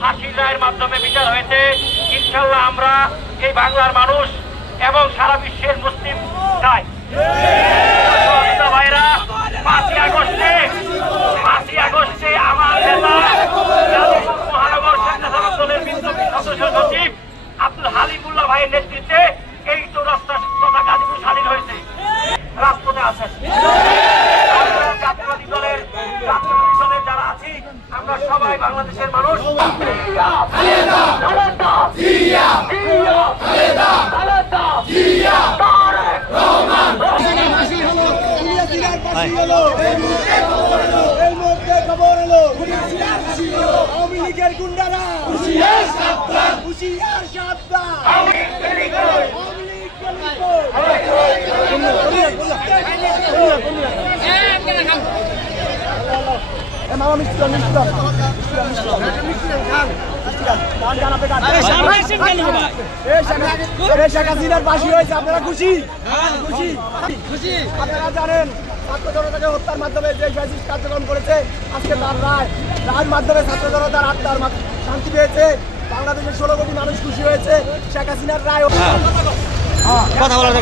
ফাঁসির রায়ের মাধ্যমে বিচার হয়েছে। ইনশাআল্লাহ আমরা এই বাংলার মানুষ এবং সারা বিশ্বের মুসলিম চাই ভাইরা 5ই আগস্টে আমার নেতা মহানগর স্বেচ্ছাসেবক দলের বিদ্রোহী সদস্য সচিব আব্দুল হালিমুল্লাহ ভাইয়ের নেতৃত্বে এই চৌরাস্তা তথা গাজীপুর স্বাধীন হয়েছে। রাজপথে আছেন জাতীয়বাদী দলের যারা আছি আমরা সবাই বাংলাদেশের মানুষ। আওয়ামী লীগের গুন্ডারা হুঁশিয়ার সাবধান, হুঁশিয়ার সাবধান। আপনারা খুশি? খুশি? আপনারা জানেন ছাত্র জনতাকে হত্যার মাধ্যমে যে ফ্যাসিস্ট কার্যক্রম করেছে, আজকে তার রায়ের মাধ্যমে ছাত্র জনতার আত্মার শান্তি পেয়েছে। বাংলাদেশের 16 কোটি মানুষ খুশি হয়েছে। শেখ হাসিনার রায় কথা বলার